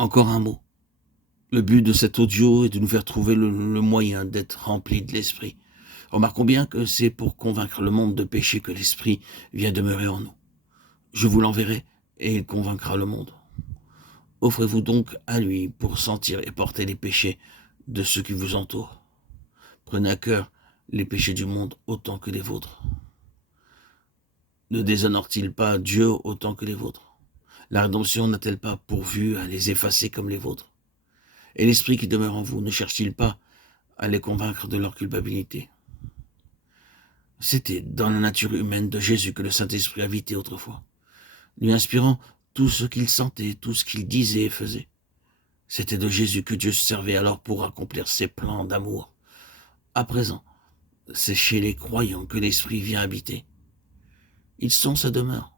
Encore un mot. Le but de cet audio est de nous faire trouver le moyen d'être remplis de l'Esprit. Remarquons bien que c'est pour convaincre le monde de péché que l'Esprit vient demeurer en nous. Je vous l'enverrai et il convaincra le monde. Offrez-vous donc à lui pour sentir et porter les péchés de ceux qui vous entourent. Prenez à cœur les péchés du monde autant que les vôtres. Ne déshonore-t-il pas Dieu autant que les vôtres? La rédemption n'a-t-elle pas pourvu à les effacer comme les vôtres? Et l'Esprit qui demeure en vous ne cherche-t-il pas à les convaincre de leur culpabilité? C'était dans la nature humaine de Jésus que le Saint-Esprit habitait autrefois, lui inspirant tout ce qu'il sentait, tout ce qu'il disait et faisait. C'était de Jésus que Dieu se servait alors pour accomplir ses plans d'amour. À présent, c'est chez les croyants que l'Esprit vient habiter. Ils sont sa demeure.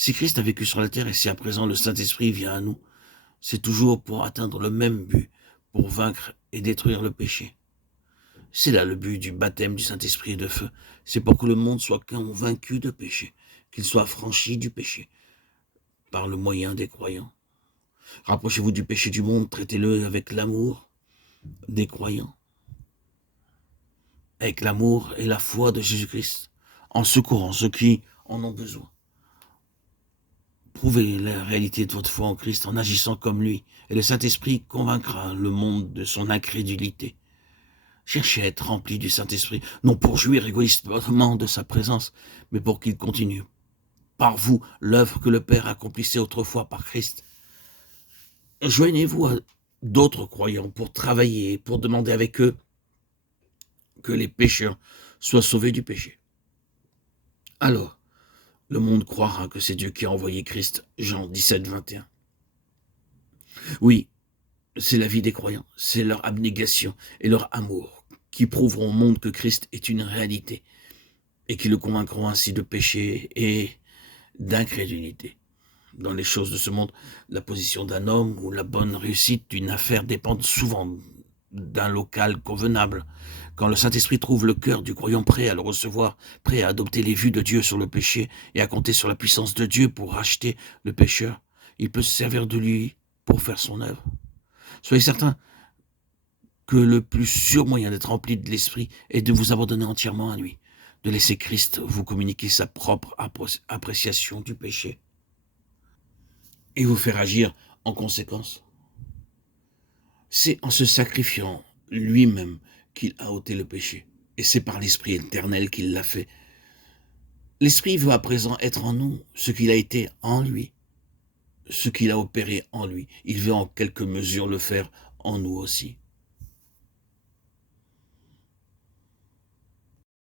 Si Christ a vécu sur la terre et si à présent le Saint-Esprit vient à nous, c'est toujours pour atteindre le même but, pour vaincre et détruire le péché. C'est là le but du baptême du Saint-Esprit et de feu. C'est pour que le monde soit convaincu de péché, qu'il soit affranchi du péché, par le moyen des croyants. Rapprochez-vous du péché du monde, traitez-le avec l'amour des croyants, avec l'amour et la foi de Jésus-Christ, en secourant ceux qui en ont besoin. Prouvez la réalité de votre foi en Christ en agissant comme lui, et le Saint-Esprit convaincra le monde de son incrédulité. Cherchez à être rempli du Saint-Esprit, non pour jouir égoïstement de sa présence, mais pour qu'il continue par vous l'œuvre que le Père accomplissait autrefois par Christ. Joignez-vous à d'autres croyants pour travailler, pour demander avec eux que les pécheurs soient sauvés du péché. Alors, le monde croira que c'est Dieu qui a envoyé Christ, Jean 17, 21. Oui, c'est la vie des croyants, c'est leur abnégation et leur amour qui prouveront au monde que Christ est une réalité et qui le convaincront ainsi de péché et d'incrédulité. Dans les choses de ce monde, la position d'un homme ou la bonne réussite d'une affaire dépendent souvent d'un local convenable. Quand le Saint-Esprit trouve le cœur du croyant prêt à le recevoir, prêt à adopter les vues de Dieu sur le péché et à compter sur la puissance de Dieu pour racheter le pécheur, il peut se servir de lui pour faire son œuvre. Soyez certains que le plus sûr moyen d'être rempli de l'Esprit est de vous abandonner entièrement à lui, de laisser Christ vous communiquer sa propre appréciation du péché et vous faire agir en conséquence. C'est en se sacrifiant lui-même qu'il a ôté le péché, et c'est par l'Esprit éternel qu'il l'a fait. L'Esprit veut à présent être en nous, ce qu'il a été en lui, ce qu'il a opéré en lui. Il veut en quelque mesure le faire en nous aussi.